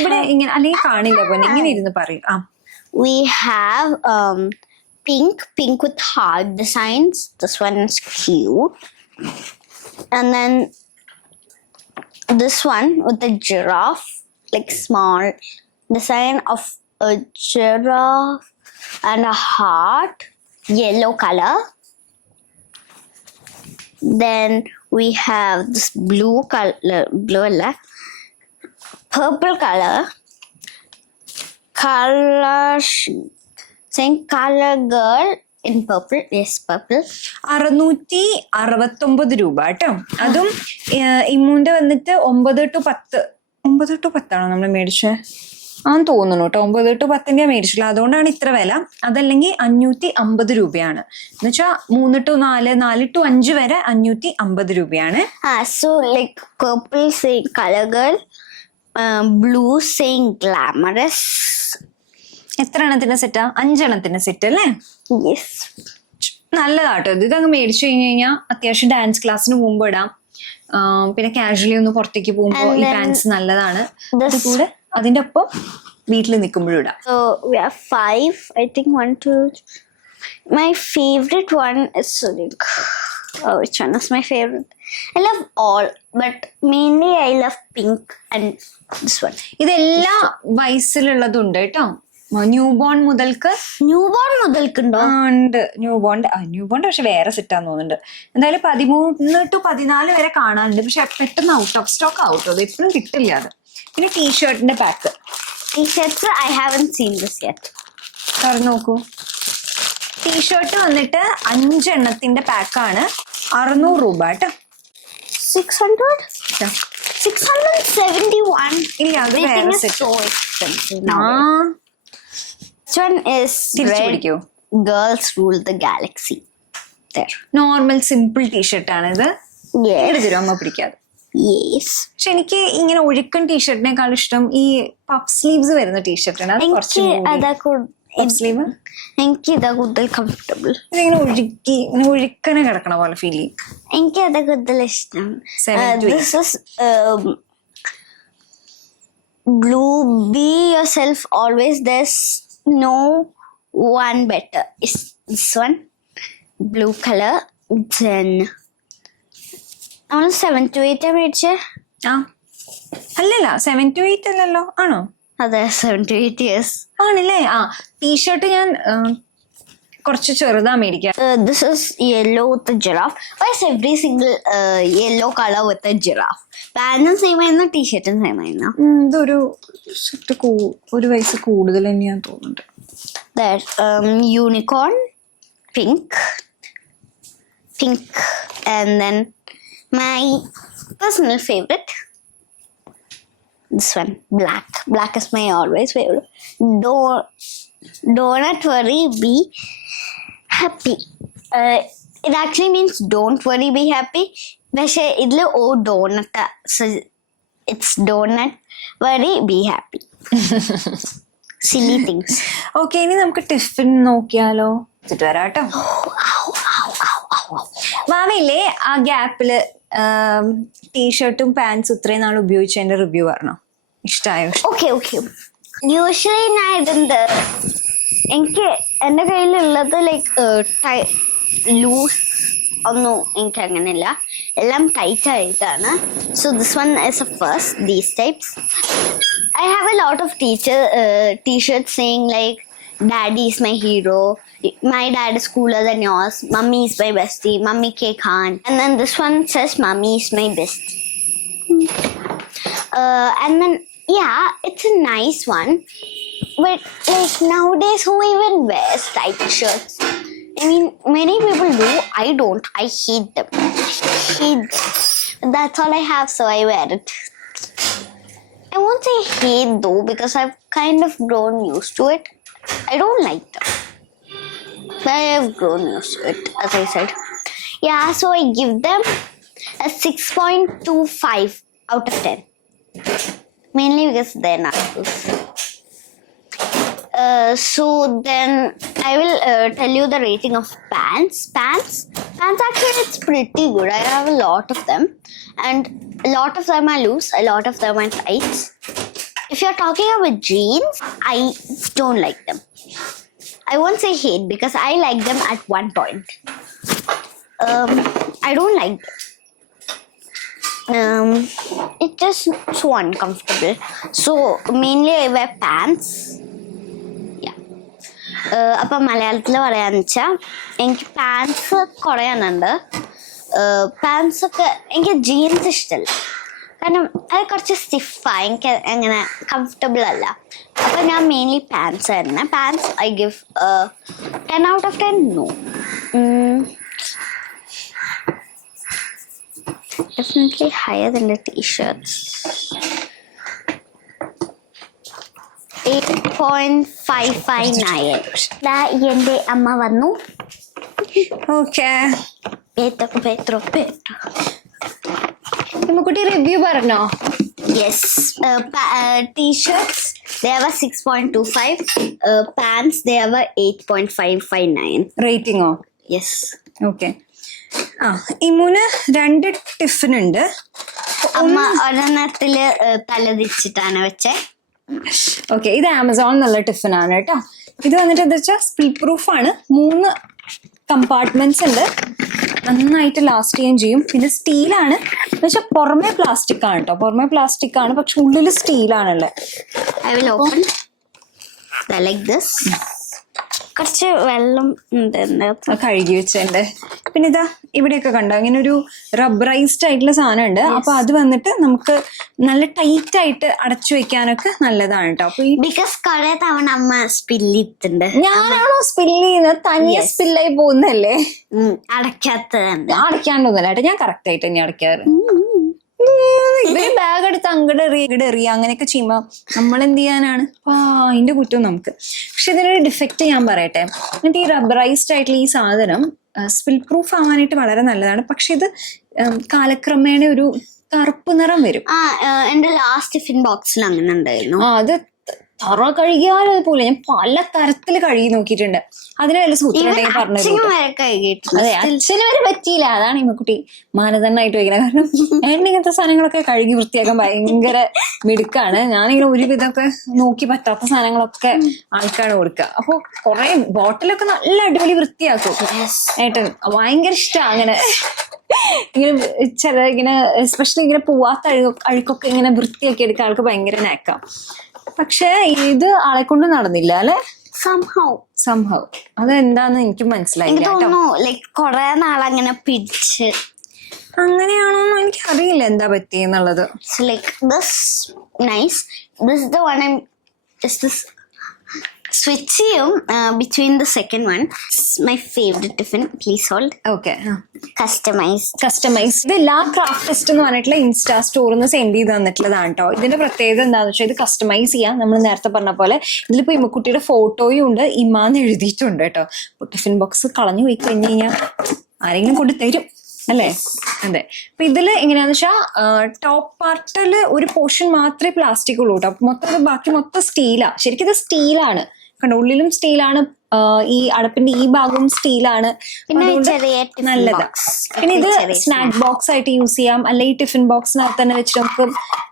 ഇവിടെ ഇങ്ങനെ അല്ലെങ്കിൽ കാണില്ല പോലെ ഇങ്ങനെ ഇരുന്ന് പറയും. we have pink with heart designs. This one is cute. And then this one with a giraffe, like small design of a giraffe and a heart, yellow color. Then we have this blue color, purple color saying color girl in purple. Yes, purple. 669 രൂപ കേട്ടോ. അതും ഇമ്മൂന്റെ വന്നിട്ട് 9 to 10 ആണോ നമ്മൾ മേടിച്ചത്? ആന്ന് തോന്നുന്നു കേട്ടോ. 9 to 10 മേടിച്ചില്ല, അതുകൊണ്ടാണ് ഇത്ര വില. അതല്ലെങ്കിൽ 550 രൂപയാണ്. എന്ന് വെച്ചാൽ 3 to 4, 4 to 5 വരെ 550 രൂപയാണ്. So like purple saying color girl, blue saying glamorous. എത്ര എണ്ണത്തിന്റെ സെറ്റാ? 5 എണ്ണത്തിന്റെ സെറ്റ് അല്ലേ? Yes. നല്ലതാട്ടോ ഇത്. ഇതങ്ങ് മേടിച്ചു കഴിഞ്ഞ് കഴിഞ്ഞാൽ അത്യാവശ്യം ഡാൻസ് ക്ലാസ്സിന് പോകുമ്പോ ഇടാം. പിന്നെ കാഷ്വലി ഒന്ന് പുറത്തേക്ക് പോകുമ്പോ ഈ പാൻസ് നല്ലതാണ്. കൂടെ അതിന്റെ ഒപ്പം വീട്ടിൽ നിൽക്കുമ്പോഴും ഇടാം. So we have 5. I think 1, 2. My favorite one is like, which one is my favorite? I love all, but mainly I love pink and this one. ഇതെല്ലാ വയസ്സിലുള്ളതുണ്ട് കേട്ടോ. ന്യൂ ബോൺ മുതൽക്കുണ്ടോ? ഉണ്ട്. ന്യൂബോണ്ട് പക്ഷെ വേറെ സെറ്റാന്ന് തോന്നുന്നുണ്ട്. എന്തായാലും 13 to 14 വരെ കാണാനുണ്ട്. പക്ഷെ പെട്ടെന്ന് ഔട്ട് ഓഫ് സ്റ്റോക്ക് ആവട്ടോ, അത് എപ്പോഴും കിട്ടില്ല അത്. പിന്നെ ടീഷർട്ടിന്റെ pack. T-shirts, I haven't seen this yet. തുറന്നു നോക്കൂ. ടീഷർട്ട് വന്നിട്ട് 5 എണ്ണത്തിന്റെ പാക്കാണ്. 600 രൂപ കേട്ടോ. 600? 671. ഇല്ല, അത് വേറെ Everything is set. so expensive now. This one is തിരിച്ചു red. പിടിക്കൂ. Girls rule the galaxy. There. Normal simple ടീഷർട്ടാണ് ഇത്. Yes. എടുത്തരും അമ്മ പിടിക്കാതെ. Yes. പക്ഷെ എനിക്ക് ഇങ്ങനെ ഒഴുക്കൻ ടീഷർട്ടിനേക്കാൾ ഇഷ്ടം ഈ പഫ് സ്ലീവ്സ് വരുന്ന ടീഷർട്ടാണ്. അത് കുറച്ച് പഫ് സ്ലീവ് എനിക്ക് ഇതാ കൂടുതൽ കംഫർട്ടബിൾ. ഇതിങ്ങനെ ഒഴുക്കി ഇങ്ങനെ ഒഴുക്കനെ കിടക്കണ പോലെ ഫീൽ ചെയ്യും. എനിക്ക് അതാ കൂടുതൽ ഇഷ്ടം. 7 to 8. This is blue. Be yourself always. There's no one better. Is this one blue color? Then I 7 to 8 മേടിച്ചേ. ആ അല്ലല്ല 7 to 8 അല്ലല്ലോ. ആണോ? അതെ, 7 to 8 years. ആണല്ലേ. ആ ടീഷർട്ട് ഞാൻ കുറച്ച് ചെറുതാ മേടിക്കാം. This is yellow with a giraffe. Why is every single yellow color with a giraffe? Pants same ആയിരുന്നു, ടീഷർട്ടും സെയിം ആയിരുന്നു. ഇതൊരു ഒരു വയസ്സ് കൂടുതൽ തന്നെയാന്ന് തോന്നുന്നുണ്ട്. That unicorn, pink, and then my personal favorite, this one, black is my always favorite. Don't worry, be happy. It actually means don't worry, be happy. പക്ഷേ ഇതിൽ donut, so it's donut worry, be happy. Silly things. Okay, ഇനി നമുക്ക് tiffin നോക്കിയാലോ? വരാട്ടോ. മാവയില്ലേ ആ ഗ്യാപ്പില് ടീഷർട്ടും പാൻസും ഇത്രയും നാൾ ഉപയോഗിച്ചതിന്റെ റിവ്യൂ പറഞ്ഞോ? ഇഷ്ടായോ? ഓക്കെ. യൂഷ്വലി ഞാൻ ഇടുന്നത്, എനിക്ക് എൻ്റെ കയ്യിലുള്ളത് ലൈക്ക് ലൂസ് ഒന്നും എനിക്ക് അങ്ങനെയില്ല, എല്ലാം ടൈറ്റ് ആയിട്ടാണ്. So this one is A first, these types. I have a lot of t-shirts saying like daddy is my hero, my dad is cooler than yours, mummy is my bestie, mummy K Khan, and then this one says mummy is my bestie. And then yeah, it's a nice one, but like nowadays who even wears tight shirts? I mean, many people do. I don't. I hate them. That's all I have, so I wear it. I won't say hate though, because I've kind of grown used to it. I don't like them, but I have grown used to it, as I said. Yeah, so I give them a 6.25 out of 10. Mainly because they're not loose. So then I will tell you the rating of pants. Pants actually it's pretty good. I have a lot of them, and a lot of them are loose, a lot of them are tight. if you're talking about jeans, I don't like them. I won't say hate because I like them at one point. I don't like them. It's just so uncomfortable. So mainly I wear pants. Yeah. അപ്പം മലയാളത്തിൽ പറയാന്ന് വെച്ചാൽ എനിക്ക് pants കുറേ എണ്ണുണ്ട്. Pants ഒക്കെ എനിക്ക് jeans ഇഷ്ടമല്ല, കാരണം അത് കുറച്ച് സ്റ്റിഫാണ്, എനിക്ക് അങ്ങനെ കംഫർട്ടബിൾ അല്ല. അപ്പം ഞാൻ മെയിൻലി പാൻസ് ആയിരുന്നു. Pans I give 10 out of 10. No. Definitely higher than the t-shirts. 8.559. ദാ എൻ്റെ അമ്മ വന്നു. Okay, Petro. കുട്ടി റിവ്യൂ പറഞ്ഞോ? Yes. T-shirts, they have a 6.25. Pants, they have a 8.559. റേറ്റിംഗോ? Yes. ഓക്കെ. ഇമുന് 2 ടിഫിൻ ഉണ്ട്. അമ്മ ഒരെണ്ണത്തില് തലതിച്ചിട്ടാണ് വെച്ചേ. ഓക്കെ, ഇത് ആമസോൺ എന്നുള്ള ടിഫിൻ ആണ് കേട്ടോ. ഇത് വന്നിട്ട് എന്താ വെച്ചാൽ സ്പിൽ പ്രൂഫ് ആണ്. 3 കമ്പാർട്ട്മെന്റ്സ് ഉണ്ട്, നന്നായിട്ട് ലാസ്റ്റ് ചെയ്യുകയും ചെയ്യും. പിന്നെ സ്റ്റീലാണ് എന്ന് വെച്ചാൽ പുറമെ പ്ലാസ്റ്റിക് ആണ് കേട്ടോ, പുറമെ പ്ലാസ്റ്റിക് ആണ് പക്ഷെ ഉള്ളിൽ സ്റ്റീലാണല്ലേ. I will open like this. കുറച്ച് വെള്ളം ഉണ്ട് കഴുകി വെച്ചിട്ടുണ്ട്. പിന്നെ ഇതാ ഇവിടെയൊക്കെ കണ്ടോ ഇങ്ങനെ ഒരു റബ്ബറൈസ്ഡ് ആയിട്ടുള്ള സാധനം ഉണ്ട്. അപ്പൊ അത് വന്നിട്ട് നമുക്ക് നല്ല ടൈറ്റ് ആയിട്ട് അടച്ചു വെക്കാനൊക്കെ നല്ലതാണ് കേട്ടോ. അപ്പൊ ഈ ബിക്കോസ് കുറെ തവണ അമ്മ സ്പില്ലിട്ടുണ്ട്. ഞാനാണോ സ്പില്ല് ചെയ്യുന്നത്? തനിയെ സ്പില്ലായി പോകുന്നല്ലേ, അടയ്ക്കാത്തതുണ്ട്. അടയ്ക്കാണ്ടൊന്നുമല്ല കേട്ടോ, ഞാൻ കറക്റ്റ് ആയിട്ട് തന്നെ അടയ്ക്കാറ്. ഇവര് ബാഗ് എടുത്ത് അങ്ങടെ എറിയ അങ്ങനെയൊക്കെ ചെയ്യുമ്പോ നമ്മൾ എന്ത് ചെയ്യാനാണ്? അതിന്റെ കുറ്റം നമുക്ക്. പക്ഷെ ഇതിനൊരു ഡിഫക്റ്റ് ഞാൻ പറയട്ടെ. എന്നിട്ട് ഈ റബ്ബറൈസ്ഡ് ആയിട്ടുള്ള ഈ സാധനം സ്പിൽ പ്രൂഫ് ആവാനായിട്ട് വളരെ നല്ലതാണ്. പക്ഷെ ഇത് കാലക്രമേണ ഒരു കറുപ്പ് നിറം വരും. എന്റെ ലാസ്റ്റ് ടിഫിൻ ബോക്സിൽ അങ്ങനെ ഉണ്ടായിരുന്നു. അത് തറ കഴുകിയാലും അതുപോലെ ഞാൻ പല തരത്തിൽ കഴുകി നോക്കിയിട്ടുണ്ട്. അതിന് വല്ല സൂത്രം പറഞ്ഞു. അതെ, അച്ഛന് വരെ പറ്റിയില്ല. അതാണ് ഇമ്മക്കുട്ടി മാനദണ്ഡമായിട്ട് വയ്ക്കുന്നത്. കാരണം ഇങ്ങനത്തെ സാധനങ്ങളൊക്കെ കഴുകി വൃത്തിയാക്കാൻ ഭയങ്കര മിടുക്കാണ്. ഞാനിങ്ങനെ ഒരുവിധമൊക്കെ നോക്കി പറ്റാത്ത സാധനങ്ങളൊക്കെ ആൾക്കാണ് കൊടുക്കുക. അപ്പൊ കുറെ ബോട്ടിലൊക്കെ നല്ല അടിപൊളി വൃത്തിയാക്കും ഏട്ടൻ. ഭയങ്കര ഇഷ്ടമാണ് അങ്ങനെ ഇങ്ങനെ ചില ഇങ്ങനെ എസ്പെഷ്യലി ഇങ്ങനെ പോവാത്ത അഴുക്കൊക്കെ ഇങ്ങനെ വൃത്തിയാക്കി എടുക്കാൻ ആൾക്ക് ഭയങ്കര നാക്കാം. പക്ഷെ ഇത് ആളെ കൊണ്ട് നടന്നില്ല അല്ലെ? സംഭവം അതെന്താന്ന് എനിക്ക് മനസ്സിലായില്ല. ലൈക് കൊറേ നാളങ്ങനെ പിടിച്ച് അങ്ങനെയാണോ എനിക്ക് അറിയില്ല എന്താ പറ്റിയെന്നുള്ളത്. Like this nice, this the one this switch ചെയ്യും between the second one. My favorite tiffin. Please hold. Okay. Customized. ഇത് ലാ ക്രാഫ്റ്റിസ്റ്റ് എന്ന് പറഞ്ഞിട്ടുള്ള ഇൻസ്റ്റാ സ്റ്റോറിന്ന് സെൻഡ് ചെയ്ത് തന്നിട്ടുള്ളതാണ് കേട്ടോ. ഇതിന്റെ പ്രത്യേകത എന്താണെന്ന് വെച്ചാൽ ഇത് കസ്റ്റമൈസ് ചെയ്യാം. നമ്മൾ നേരത്തെ പറഞ്ഞ പോലെ ഇതിലിപ്പോ ഇമ്മക്കുട്ടിയുടെ ഫോട്ടോയും ഉണ്ട്, ഇമ്മാന്ന് എഴുതിയിട്ടുണ്ട് കേട്ടോ. ടിഫിൻ ബോക്സ് കളഞ്ഞു പോയി കഴിഞ്ഞ് കഴിഞ്ഞാൽ ആരെങ്കിലും കൊണ്ട് തരും അല്ലേ? അതെ. അപ്പൊ ഇതില് എങ്ങനെയാന്ന് വെച്ചാൽ ടോപ്പ് പാർട്ടില് ഒരു പോർഷൻ മാത്രമേ പ്ലാസ്റ്റിക് ഉള്ളൂ കേട്ടോ. മൊത്തം ബാക്കി മൊത്തം സ്റ്റീലാ. ശരിക്കും ഇത് സ്റ്റീലാണ് കണ്ടോ, ഉള്ളിലും സ്റ്റീലാണ്, ഈ അടപ്പിന്റെ ഈ ഭാഗവും സ്റ്റീലാണ്. നല്ലത്. പിന്നെ ഇത് സ്നാക്ക് ബോക്സ് ആയിട്ട് യൂസ് ചെയ്യാം, അല്ലെ ഈ ടിഫിൻ ബോക്സിനകത്ത് തന്നെ വെച്ചിട്ട് നമുക്ക്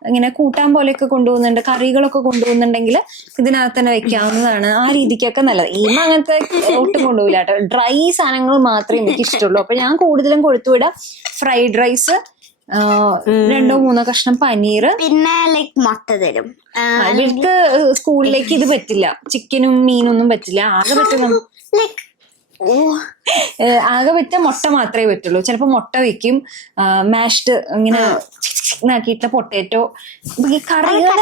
ഇങ്ങനെ കൂട്ടാൻ പോലെയൊക്കെ കൊണ്ടുപോകുന്നുണ്ട്, കറികളൊക്കെ കൊണ്ടുപോകുന്നുണ്ടെങ്കിൽ ഇതിനകത്ത് തന്നെ വെക്കാവുന്നതാണ്. ആ രീതിക്കൊക്കെ നല്ലത്. ഈമ അങ്ങനത്തെ ഒട്ടും കൊണ്ടുപോയില്ല കേട്ടോ. ഡ്രൈ സാധനങ്ങൾ മാത്രമേ എനിക്ക് ഇഷ്ടമുള്ളൂ. അപ്പൊ ഞാൻ കൂടുതലും കൊടുത്തുവിടാം ഫ്രൈഡ് റൈസ്, 2-3 കഷ്ണം പനീർ, പിന്നെ ലൈക് മുട്ട തരും. ഇവർക്ക് സ്കൂളിലേക്ക് ഇത് പറ്റില്ല, ചിക്കനും മീനൊന്നും പറ്റില്ല. ആകെ പറ്റ മുട്ട മാത്രമേ പറ്റുള്ളൂ. ചിലപ്പോ മുട്ട വെക്കും, മാഷ്ഡ് ഇങ്ങനെ ആക്കിയിട്ടുള്ള പൊട്ടാറ്റോ. ഈ കറികൾ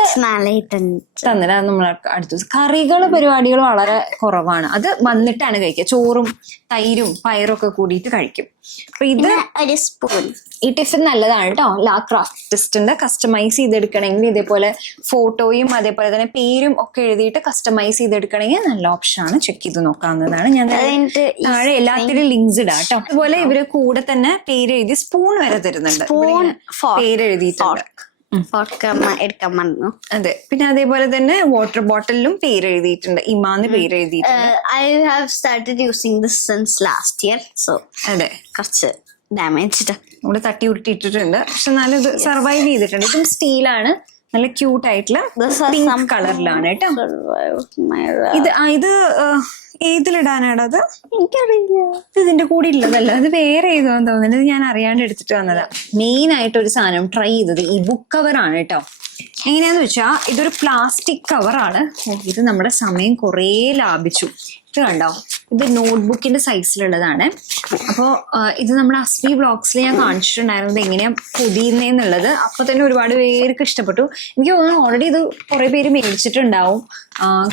തന്നില്ല, നമ്മൾ അടുത്ത കറികൾ പരിപാടികൾ വളരെ കുറവാണ്. അത് വന്നിട്ടാണ് കഴിക്കുക. ചോറും തൈരും പയറും ഒക്കെ കൂടിയിട്ട് കഴിക്കും. അപ്പൊ ഇത് ഒരു സ്പൂൺ. ഈ ടിഫിൻ നല്ലതാണ് കേട്ടോ. ലാ ക്രാഫ്റ്റിസ്റ്റിന്റെ കസ്റ്റമൈസ് ചെയ്തെടുക്കണമെങ്കിൽ ഇതേപോലെ ഫോട്ടോയും അതേപോലെ തന്നെ പേരും ഒക്കെ എഴുതിയിട്ട് കസ്റ്റമൈസ് ചെയ്തെടുക്കണമെങ്കിൽ നല്ല ഓപ്ഷനാണ്. ചെക്ക് ചെയ്ത് നോക്കാവുന്നതാണ്. ഞാൻ താഴെ എല്ലാത്തിനും ലിങ്ക്സ് ഇടാം കേട്ടോ. അതുപോലെ ഇവര് കൂടെ തന്നെ പേര് എഴുതി സ്പൂൺ വരെ തരുന്നുണ്ട്, പേര് എഴുതിയിട്ടുണ്ട്. അതെ. പിന്നെ അതേപോലെ തന്നെ വാട്ടർ ബോട്ടിലും പേര് എഴുതിയിട്ടുണ്ട്, ഇമാന്ന് പേര് എഴുതിയിട്ടുണ്ട്. I have started using this since last year, so അതെ കുറച്ച് ഡാമേജ് ഇവിടെ തട്ടി ഉരുട്ടിയിട്ടിട്ടുണ്ട്. പക്ഷെ എന്നാലും ഇത് സർവൈവ് ചെയ്തിട്ടുണ്ട്. ഇതും സ്റ്റീലാണ്, നല്ല ക്യൂട്ട് ആയിട്ടുള്ള This has പിങ്ക് some കളറിലാണ് കേട്ടോ. survived my ഇത് ഏതിലിടാനാണ് അത്? എനിക്കറിയില്ല. ഇത് ഇതിന്റെ കൂടെ ഉള്ളതല്ല, അത് വേറെ ഏതോന്ന് തോന്നുന്നത്. ഇത് ഞാൻ അറിയാണ്ട് എടുത്തിട്ട് വന്നതാ. മെയിൻ ആയിട്ട് ഒരു സാധനം ട്രൈ ചെയ്തത് ഈ ബുക്ക് കവറാണ് കേട്ടോ. എങ്ങനെയാന്ന് വെച്ചാ ഇതൊരു പ്ലാസ്റ്റിക് കവറാണ്. ഇത് നമ്മുടെ സമയം കുറേ ലാഭിച്ചു. ഇത് കണ്ടോ, ഇത് നോട്ട്ബുക്കിന്റെ സൈസിലുള്ളതാണ്. അപ്പോൾ ഇത് നമ്മുടെ അസ്വി ബ്ലോഗ്സിൽ ഞാൻ കാണിച്ചിട്ടുണ്ടായിരുന്നത് എങ്ങനെയാ പൊതിയുന്നേന്നുള്ളത്. അപ്പൊ തന്നെ ഒരുപാട് പേർക്ക് ഇഷ്ടപ്പെട്ടു. എനിക്ക് തോന്നുന്നു ഓൾറെഡി ഇത് കുറെ പേര് മേടിച്ചിട്ടുണ്ടാവും.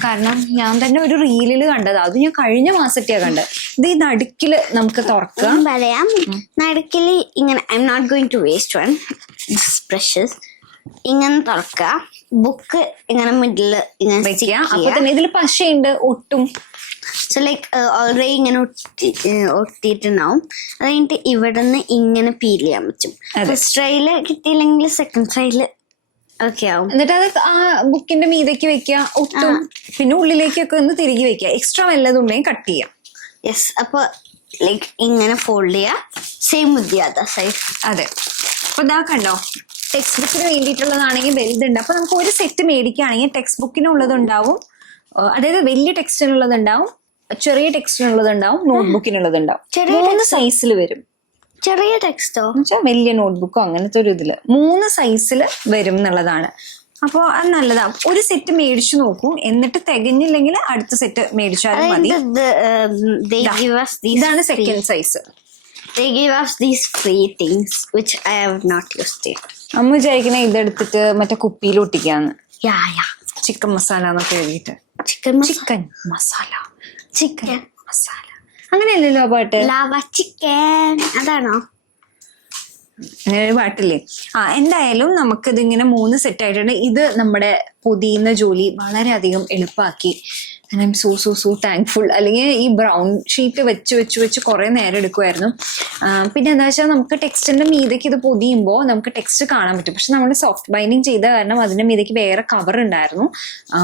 കാരണം ഞാൻ തന്നെ ഒരു റീലിൽ കണ്ടത്, അത് ഞാൻ കഴിഞ്ഞ മാസത്തെയാ കണ്ടത്. ഇത് ഈ നടുക്കില് നമുക്ക് തുറക്കാം. പറയാം, നടുക്കില് ഇങ്ങനെ I am not going to waste one brushes. ഇങ്ങനെ തുറക്കുക, ബുക്ക് ഇങ്ങനെ മിഡില് ഇങ്ങനെ വെക്കുക. അപ്പൊ തന്നെ ഇതിൽ പശയുണ്ട് ഒട്ടും. സോ ലൈക്ക് ഓൾറെഡി ഇങ്ങനെ ഒട്ടിയിട്ടുണ്ടാവും. അത് കഴിഞ്ഞിട്ട് ഇവിടെ നിന്ന് ഇങ്ങനെ പീൽ ചെയ്യാൻ പറ്റും. ഫസ്റ്റ് ട്രൈയില് കിട്ടിയില്ലെങ്കിൽ സെക്കൻഡ് ട്രൈയില് ഓക്കെ ആവും. എന്നിട്ട് അത് ആ ബുക്കിന്റെ മീതേക്ക് വെക്കുക, ഒട്ടും. പിന്നെ ഉള്ളിലേക്കൊക്കെ ഒന്ന് തിരികെ വെക്കുക. എക്സ്ട്രാ വല്ലതുണ്ടെങ്കിൽ കട്ട് ചെയ്യാം. യെസ്, അപ്പൊ ലൈക്ക് ഇങ്ങനെ ഫോൾഡ് ചെയ്യുക. സെയിം വിത്ത് സൈഡ്. അതെ. അപ്പൊ ഇതാ കണ്ടോ, ടെക്സ്റ്റ് ബുക്കിന് വേണ്ടിയിട്ടുള്ളതാണെങ്കിൽ വലുതുണ്ട്. അപ്പൊ നമുക്ക് ഒരു സെറ്റ് മേടിക്കുകയാണെങ്കിൽ ടെക്സ്റ്റ് ബുക്കിനുള്ളതുണ്ടാവും, അതായത് വലിയ ടെക്സ്റ്റിനുള്ളതുണ്ടാവും, ചെറിയ ടെക്സ്റ്റിനുള്ളതുണ്ടാവും, നോട്ട്ബുക്കിനുള്ളതുണ്ടാവും. 3 സൈസിൽ വരും. ചെറിയ ടെക്സ്റ്റോ എന്നുവെച്ചാൽ വലിയ നോട്ട്ബുക്കോ അങ്ങനത്തെ ഒരു ഇതില് 3 സൈസിൽ വരും എന്നുള്ളതാണ്. അപ്പോൾ അത് നല്ലതാ. ഒരു സെറ്റ് മേടിച്ചു നോക്കൂ, എന്നിട്ട് തികഞ്ഞില്ലെങ്കിൽ അടുത്ത സെറ്റ് മേടിച്ചാലും മതി. ഇതാണ് second size. They give us these free things which I have not used yet. അമ്മ വിചാരിക്കണ ഇതെടുത്തിട്ട് മറ്റേ കുപ്പിയിൽ ഒട്ടിക്കാന്ന്. Yeah. ചിക്കൻ മസാല എന്നൊക്കെ എഴുതിയിട്ട്. ചിക്കൻ മസാല അങ്ങനെയല്ലല്ലോ പാട്ട്. Lava chicken. അതാണോ? അങ്ങനെ ഒരു പാട്ടില്ലേ? എന്തായാലും നമുക്കിതിങ്ങനെ 3 സെറ്റ് ആയിട്ടുണ്ട്. ഇത് നമ്മുടെ പൊതിയുന്ന ജോലി വളരെയധികം എളുപ്പമാക്കി. I M so thankful. അല്ലെങ്കിൽ ഈ ബ്രൗൺ ഷീറ്റ് വെച്ച് കുറെ നേരം എടുക്കുമായിരുന്നു. പിന്നെ എന്താ വെച്ചാൽ നമുക്ക് ടെക്സ്റ്റിന്റെ മീതയ്ക്ക് ഇത് പൊതിയുമ്പോൾ നമുക്ക് ടെക്സ്റ്റ് കാണാൻ പറ്റും. പക്ഷെ നമ്മൾ സോഫ്റ്റ് ബൈൻഡിങ് ചെയ്ത കാരണം അതിന്റെ മീതയ്ക്ക് വേറെ കവർ ഉണ്ടായിരുന്നു.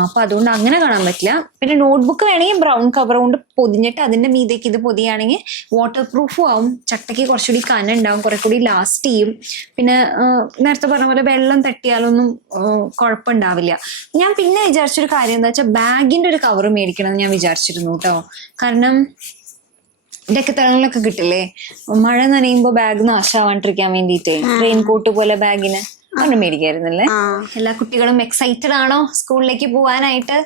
അപ്പൊ അതുകൊണ്ട് അങ്ങനെ കാണാൻ പറ്റില്ല. പിന്നെ നോട്ട്ബുക്ക് വേണമെങ്കിൽ ബ്രൗൺ കവർ കൊണ്ട് പൊതിഞ്ഞിട്ട് അതിന്റെ മീതയ്ക്ക് ഇത് പൊതിയാണെങ്കിൽ വാട്ടർ പ്രൂഫും ആവും. ചട്ടയ്ക്ക് കുറച്ചുകൂടി കനം ഉണ്ടാവും, കുറെ കൂടി ലാസ്റ്റ് ചെയ്യും. പിന്നെ നേരത്തെ പറഞ്ഞ പോലെ വെള്ളം തട്ടിയാലൊന്നും കുഴപ്പമുണ്ടാവില്ല. ഞാൻ പിന്നെ വിചാരിച്ചൊരു കാര്യം എന്താ വെച്ചാൽ ബാഗിന്റെ ഒരു കവർ മേടിക്കണം എന്ന് ഞാൻ വിചാരിച്ചിരുന്നു കേട്ടോ. കാരണം ഇതൊക്കെ തളങ്ങളൊക്കെ കിട്ടില്ലേ, മഴ നനയുമ്പോ ബാഗ് നാശാവാണ്ടിരിക്കാൻ വേണ്ടിയിട്ട് റെയിൻകോട്ട് പോലെ ബാഗിന് അങ്ങനെ മേടിക്കായിരുന്നല്ലേ. എല്ലാ കുട്ടികളും എക്സൈറ്റഡ് ആണോ സ്കൂളിലേക്ക് പോവാനായിട്ട്?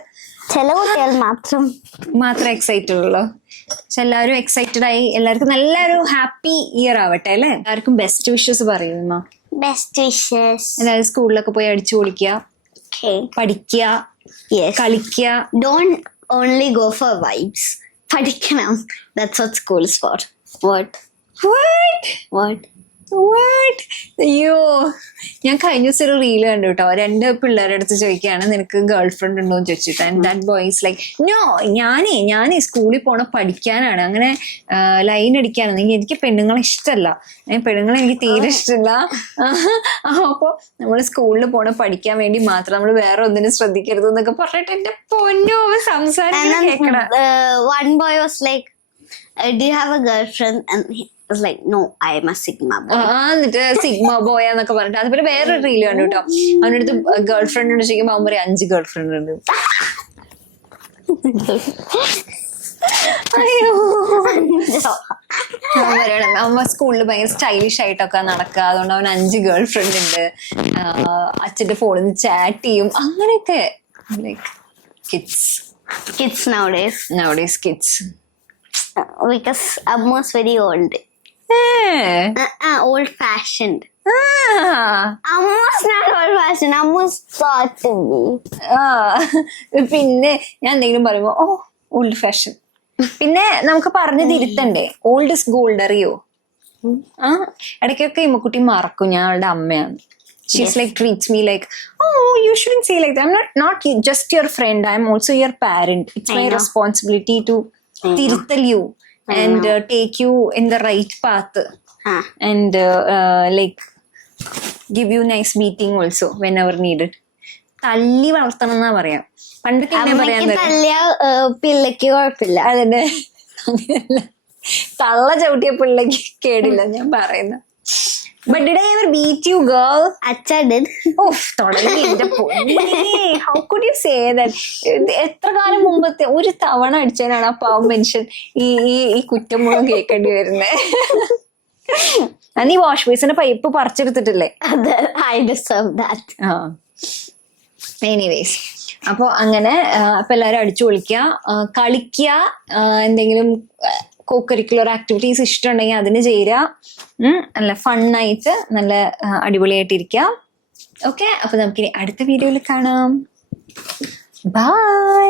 ചില കുട്ടികൾ മാത്രം എക്സൈറ്റഡ് ഉള്ളൂ. പക്ഷെ എല്ലാവരും എക്സൈറ്റഡ് ആയി. എല്ലാവർക്കും നല്ലൊരു ഹാപ്പി ഇയർ ആവട്ടെ അല്ലെ. എല്ലാവർക്കും ബെസ്റ്റ് വിഷസ് പറയുമോ? Best wishes. എല്ലാവരും സ്കൂളിലൊക്കെ പോയി അടിച്ചു പൊളിക്കുക, പഠിക്കുക, കളിക്കുക. Don't only go for vibes. പഠിക്കണം. That's what school is for. What? അയ്യോ, ഞാൻ കഴിഞ്ഞ ദിവസം ഒരു റീല് കണ്ടു കേട്ടോ. 2 പിള്ളേരുടെ അടുത്ത് ചോദിക്കുകയാണ് നിനക്ക് ഗേൾ ഫ്രണ്ട് ഉണ്ടോ എന്ന് ചോദിച്ചിട്ട്. And that boy is like no, ഞാനേ സ്കൂളിൽ പോണ പഠിക്കാനാണ്, അങ്ങനെ ലൈൻ അടിക്കാനൊന്നും എനിക്ക് പെണ്ണുങ്ങളെ ഇഷ്ടമല്ല. പെണ്ണുങ്ങളെ എനിക്ക് തീരെ ഇഷ്ടമല്ല. അപ്പൊ നമ്മള് സ്കൂളിൽ പോണ പഠിക്കാൻ വേണ്ടി മാത്രം, നമ്മൾ വേറെ ഒന്നിനും ശ്രദ്ധിക്കരുത് എന്നൊക്കെ പറഞ്ഞിട്ട് എന്റെ പൊന്നോ സംസാരിക്കണം കേൾക്കണം. One boy was like, do you have a girlfriend? And he was like, no, I am a sigma boy. എന്നിട്ട് സിഗ്മ ബോയ് എന്നൊക്കെ പറഞ്ഞിട്ട്. അതുപോലെ വേറൊരു റീല് കണ്ടു കേട്ടോ. അവൻ്റെ അടുത്ത് ഗേൾ ഫ്രണ്ട് ഉണ്ട് ചോദിക്കുമ്പോൾ അവൻ പറയും 5 ഗേൾ ഫ്രണ്ട് ഉണ്ട്. അയ്യോ, അമ്മ സ്കൂളിൽ ഭയങ്കര സ്റ്റൈലിഷ് ആയിട്ടൊക്കെ നടക്കുക, അതുകൊണ്ട് അവൻ 5 ഗേൾ ഫ്രണ്ട് ഉണ്ട്. അച്ഛന്റെ ഫോണിൽ നിന്ന് ചാറ്റ് ചെയ്യും, അങ്ങനെയൊക്കെ. Like kids nowadays kids. Because Ammu is very old. Old fashioned. Ammu is not old fashioned. Ammu is thought to be. പിന്നെ ഞാൻ എന്തെങ്കിലും പറയുമ്പോ ഓൾഡ് ഫാഷൻ. പിന്നെ നമുക്ക് പറഞ്ഞു തിരുത്തണ്ടേ. ഓൾഡ് ഇസ് ഗോൾഡ് അറിയോ? ഇടയ്ക്കൊക്കെ ഇമ്മക്കുട്ടി മറക്കും ഞാൻ അവളുടെ അമ്മയാണ്. She's like treats me like, oh, you shouldn't say like that. I'm not just your friend. I'm also your parent. It's my responsibility to tirtal you and take you in the right path and like give you nice beating also whenever needed. തല്ലി വളർത്തണം എന്നാ പറയാം. പണ്ടൊക്കെ എങ്ങനെ പറയാൻ പിള്ളക്ക് കുഴപ്പമില്ല. അതിന്റെ തള്ള ചവിട്ടിയ പിള്ളക്ക് കേടില്ല ഞാൻ പറയുന്ന. But did I ever beat you, girl? Acha did. തുടങ്ങി എന്റെ പൊന്നേ. How could you say that? എത്ര കാലം മുമ്പത്തെ ഒരു തവണ അടിച്ചതിനാണ് ആ പാവം മനുഷ്യൻ ഈ കുറ്റം മുഴുവൻ കേൾക്കേണ്ടി വരുന്നത്. നീ വാഷ് ബേസിന്റെ പൈപ്പ് പറിച്ചെടുത്തിട്ടില്ലേ? I deserve that. എനിവേസ്, അപ്പൊ അങ്ങനെ അപ്പൊ എല്ലാരും അടിച്ചു പൊളിക്കുക, കളിക്കുക, എന്തെങ്കിലും കോകരിക്കുലർ ആക്ടിവിറ്റീസ് ഇഷ്ടമുണ്ടെങ്കിൽ അതിന് ചേരുക, നല്ല ഫണ്ണായിട്ട് നല്ല അടിപൊളിയായിട്ടിരിക്കുക. ഓക്കെ, അപ്പൊ നമുക്കിനി അടുത്ത വീഡിയോയിൽ കാണാം. ബൈ.